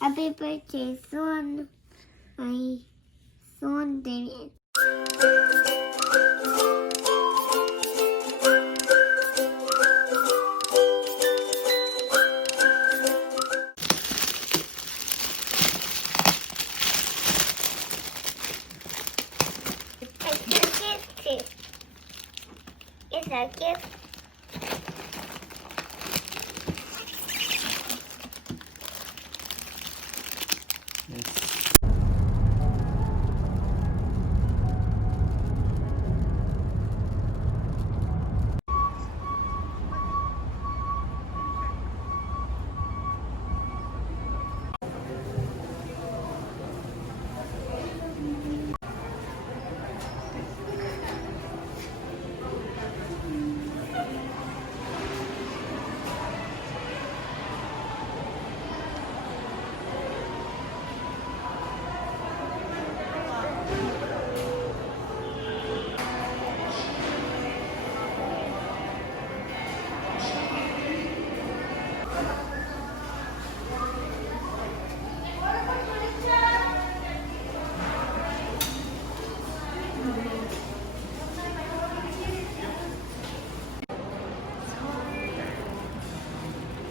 Happy birthday, son. My son, Damien. It's a gift.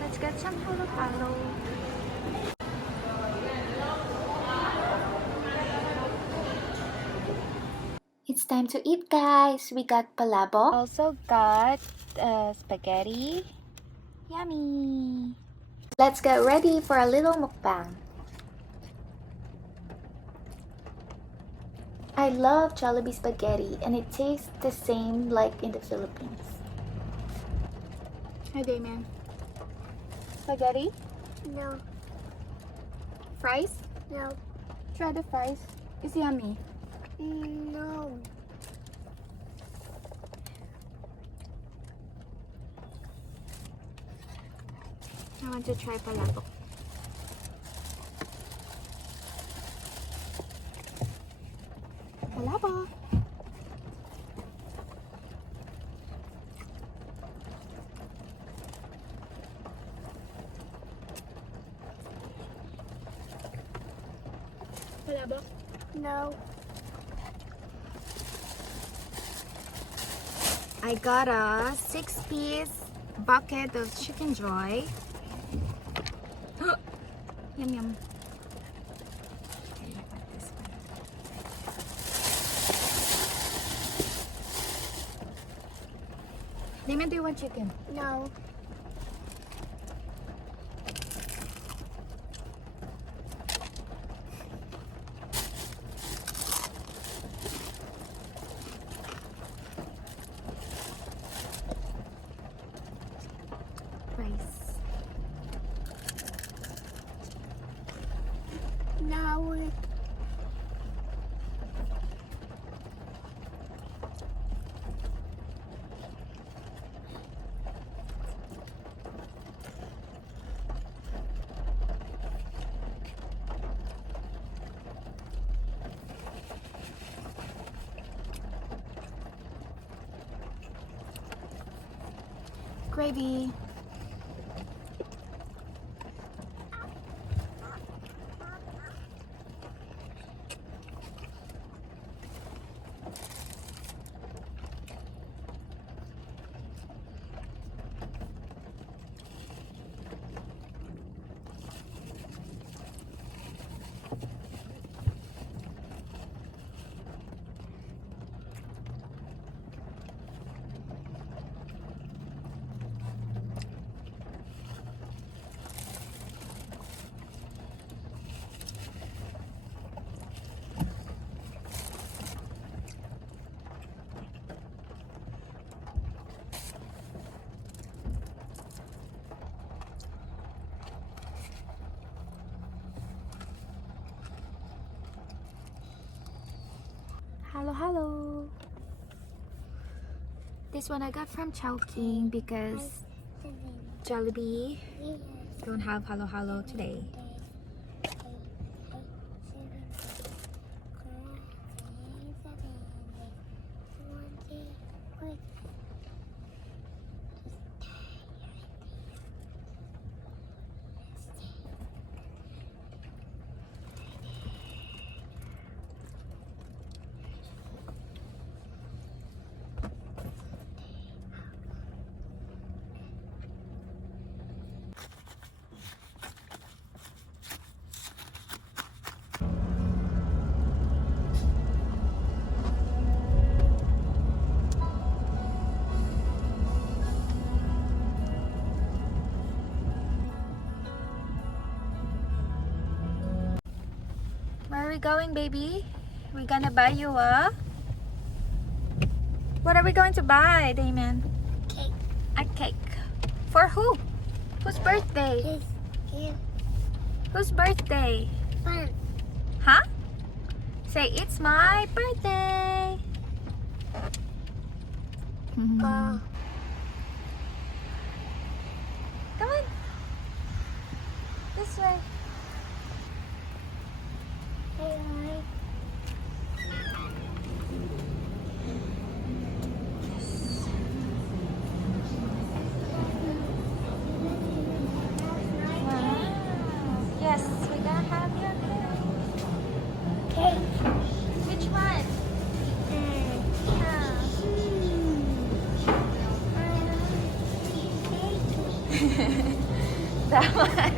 Let's get some halo-halo. It's time to eat, guys. We got palabok. Also got spaghetti. Yummy. Let's get ready for a little mukbang. I love Jollibee spaghetti and it tastes the same like in the Philippines. Hi, Damien. Spaghetti? No, Fries? no, Try the fries. It's yummy. no. I want to try palabok. Palabok. Palabok. No. I got a 6-piece bucket of chicken joy. Yum yum. Okay, I got this one. Damien, do you want chicken? No. Rice. No. Gravy. Halo-halo. This one I got from Chowking because Jollibee don't have halo-halo today. we going, baby? We're gonna buy you a... What are we going to buy, Damien? Cake. A cake. For who? Whose birthday? This is Whose birthday? fun. Huh? Say, it's my birthday. Oh. Come on. This way. Hey, Wow. Yes, we're gonna have your cake. cake. Which one? That one.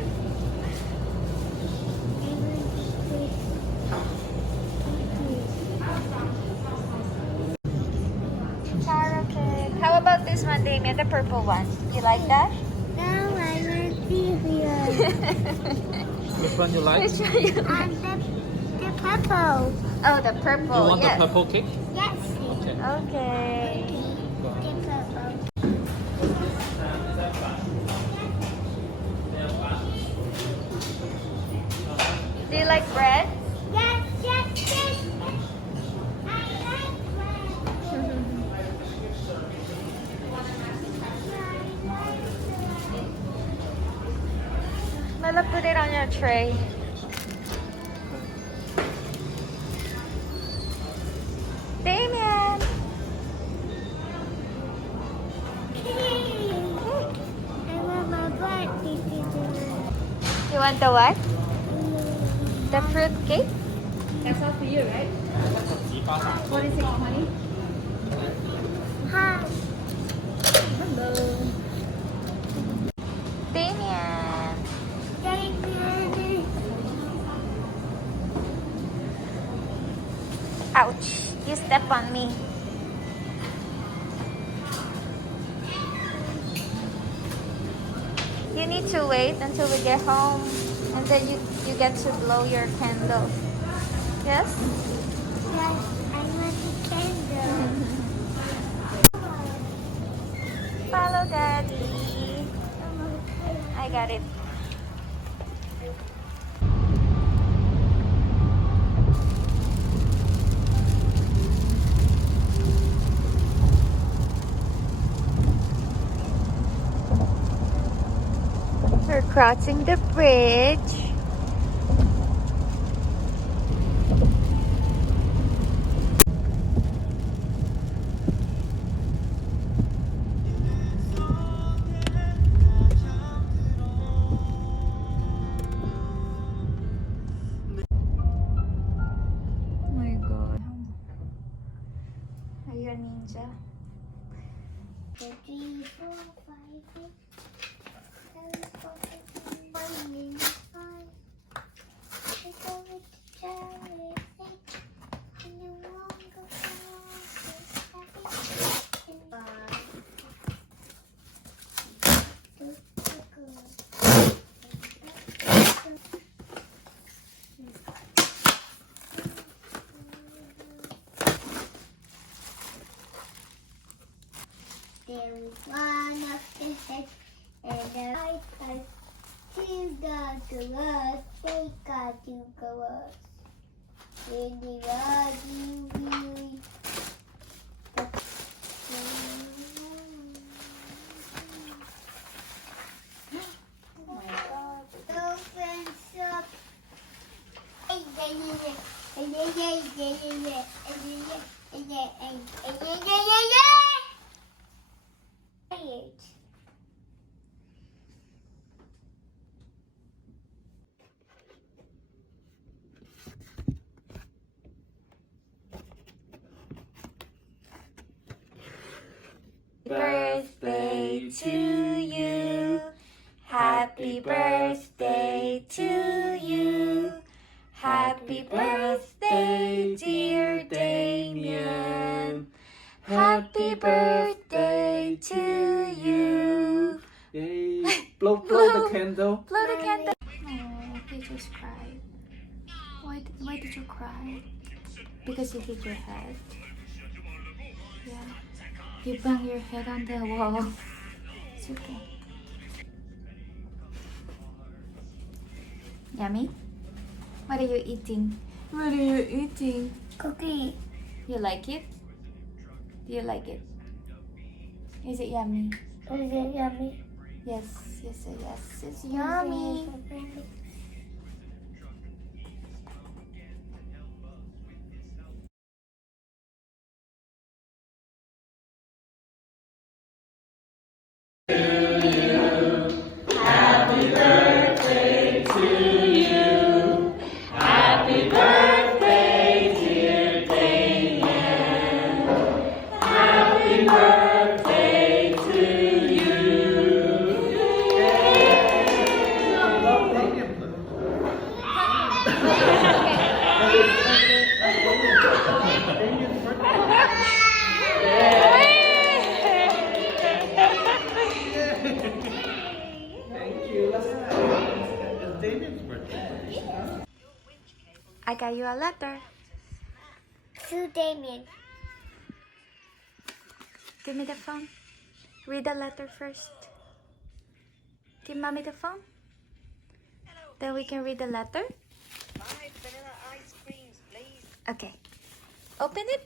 Carrot cake. How about this one, Damien? The purple one. You like that? Now I want cereal. Which one you like? Which one you like? And the purple. Oh, the purple. You want yes. the purple cake? Yes. Okay. Okay. The purple. Do you like bread? Yes, yes, yes, yes. I like bread. Mela, put it on your tray. Damien! I want my birthday to You want the what? The fruit cake? That's all for you, right? What is it, honey? Hi. Hello. Damien! David. Ouch! You step on me. You need to wait until we get home and then you get to blow your candle. Yes? Yes, I want the candle. Follow Daddy. I got it. We're crossing the bridge. Oh my God. Are you a ninja? 3, 4, 5, 6, 7, 8, 1 minute 5. I go with the cherry and you won't go There is one of the head and the right side. Two got the words, they got to go us. In the world you really. Oh my God. Open up. Hey, yeah, yeah, yeah, yeah, yeah, yeah, yeah, yeah, yeah, yeah, yeah, yeah. Birthday to you. Happy birthday to you. Happy birthday, dear Damien. Happy birthday to you. Yay! Blow the candle. Blow the candle. Oh, he just cried. Why did you cry? Because you hit your head. Yeah. You bang your head on the wall. It's okay. Yummy? What are you eating? What are you eating? Cookie. You like it? Do you like it? Is it yummy? Is it yummy? Yes, yes, yes. It's yummy. I got you a letter. To Damien. Give me the phone. Read the letter first. Give mommy the phone. Then we can read the letter. 5 vanilla ice creams, please. Okay. Open it.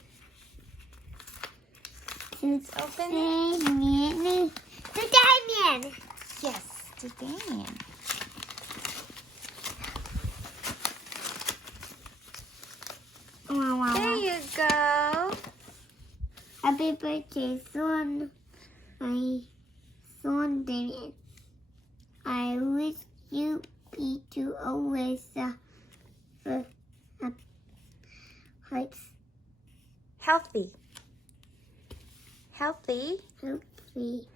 To Open it. Damien. To Damien. Yes, to Damien. There you go. Happy birthday, son. My son Damien. I wish you be to always hearts Healthy. Healthy. healthy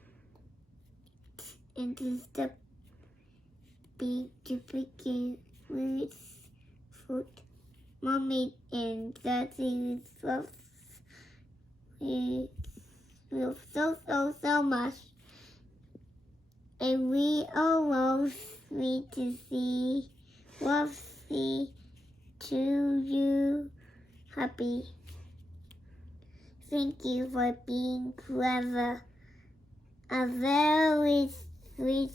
and to stop be to begin with food. Mommy and Daddy love so much. And we always need to see to you happy. Thank you for being clever. A very sweet